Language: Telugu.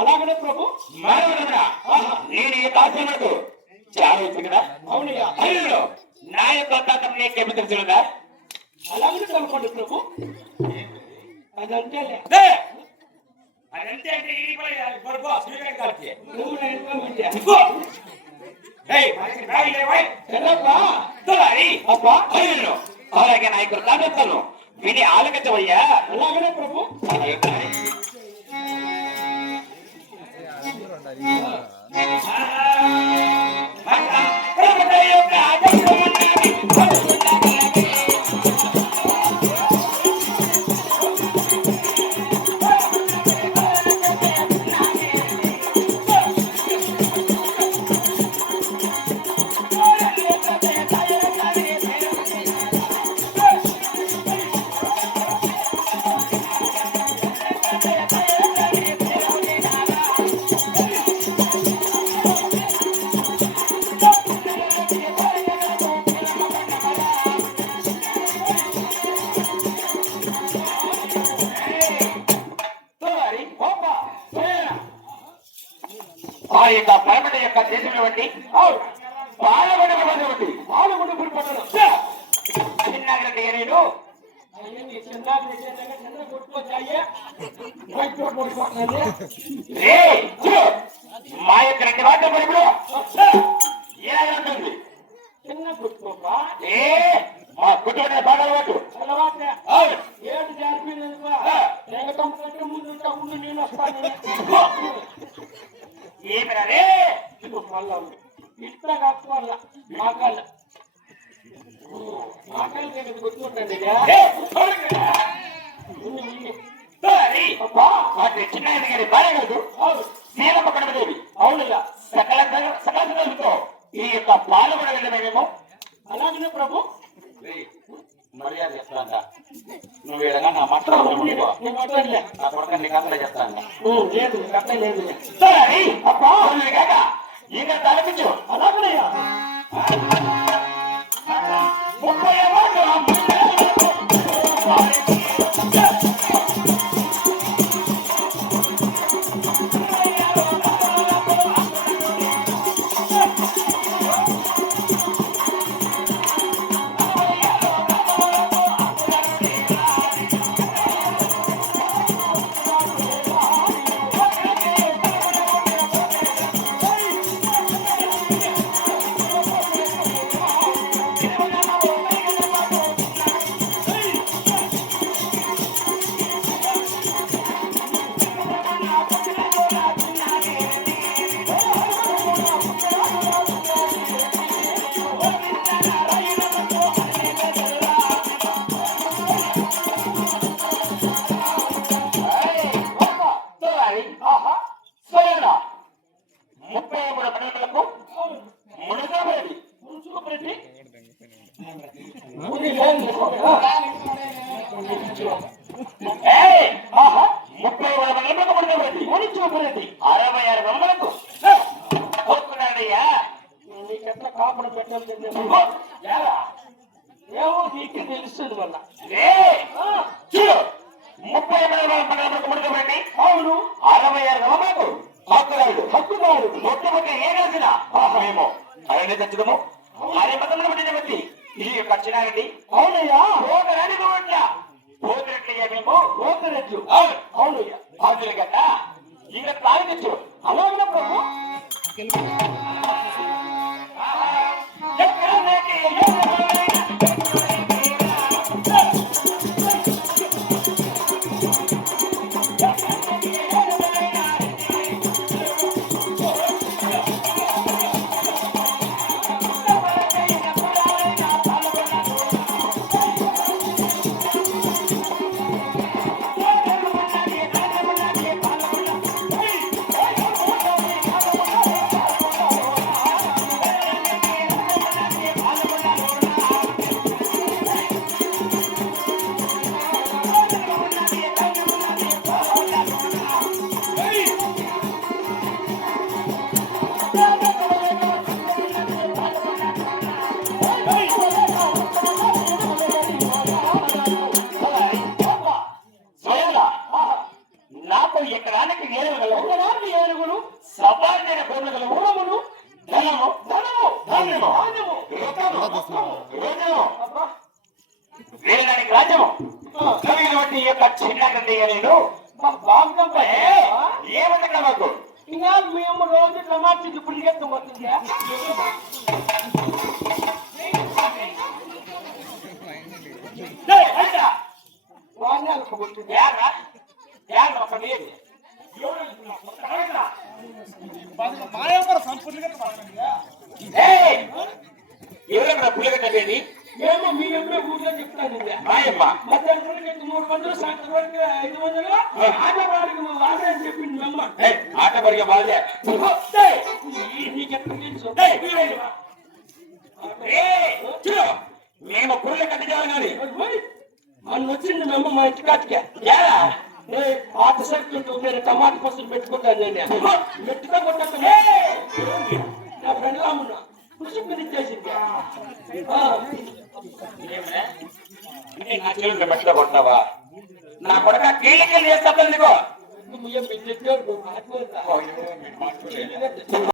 అలాగనే ప్రభు నేను ఈ కాశ్యములకు చాలా కదా. అవునయ్యా, నా యొక్క తాతం నీకేమి తెలుసుదా? అలాగనే కనుకోండి ప్రభు. అదంటే అదంతే అంటే అలాగే నాయకుడు కామెత్తాను విని ఆలకించవయ్యా. అలాగనే ప్రభు. ఆ యొక్క పరమట యొక్క దేశంలో బట్టి పాలగొండ చిన్నగంటే నేను మా యొక్క రెండు వాటి ఇప్పుడు ఏదంటుంది చిన్న గుర్తుకోక మా కుటుంబ బాగా అలవాటు ఏడు జరిపినందుకు ముందు ముందు నేను వస్తాను. ఏమిరా రే మళ్ళా ఇట్లా కాకపోవాల మాకాల మాకాల గుర్తుకుంటండి చిన్న గారి భార్య కాదు నీలమ్మ కడమదేవి. అవునయ్యా, సకల సకలతో ఈ యొక్క పాల్గొన వెళ్ళమేమో. అలాగనే ప్రభు. మర్యాద చేస్తాను నువ్వు ఏదైనా నా మాట్లాడలే నా కొడుకు నీకు అక్కడ చేస్తాను. లేదు అట్లా లేదు. అబ్బా కాక ఇంకా తలపించు. అలాగనయ్యా, 30 ఏళ్ళు ఏమో నీకు తెలుస్తుంది వల్ల 30 అవును 66 హక్కుదారుడు మొట్టమొదటి ఏ రాసిన మేము అవన్నీ తెచ్చుదము అరే మతంలో పట్టిన బట్టి ఈ ఖర్చునాయండి. అవునయ్యా, పోతరాని పోతున్నట్లయ్యా మేము పోతున్నట్లు. అవునయ్యా, అవును కదా ఇంకా తాగి తెచ్చు. అలాగే ప్రభు. రాజ్యము అబ్బా వీరడానికి రాజ్యము కలిగిన బట్టి ఈ యొక్క చిన్నకండి నేను బాగుందా ఏమంటే మాకు ఇంకా మేము రోజు టమాటా పులిగెత్తు వస్తుందా వాడినాలకు పుట్టింది యారా యారా ఒక లేదు ఎవరన్నా పులిగట్టేది ఏమో మీ ఎప్పుడో ఊళ్ళో చెప్తాను మాయమ్మ మధ్యాహ్నం 300 సాయంత్రం వరకు 500 ఆటవాడికి ఆదాయం చెప్పింది అమ్మ ఆట పరిగ బాధే నీకెక్కడ తెలుసు మేము పురుల కట్టించాలి కానీ అన్న వచ్చింది మేము మా ఇంటి కాటికే యారా ఆట సర్కిల్ నేను టమాటా పసులు పెట్టుకుంటాను నేను మెట్టుగా కొట్టాను నా ఫ్రెండ్ రామున్నా కృషి ఇచ్చేసింది నా చెల్లెలు మెట్ల కొట్టావా నా కొడక కీళ్ళకెళ్ళి చేస్తా నీకో నువ్వు ఏం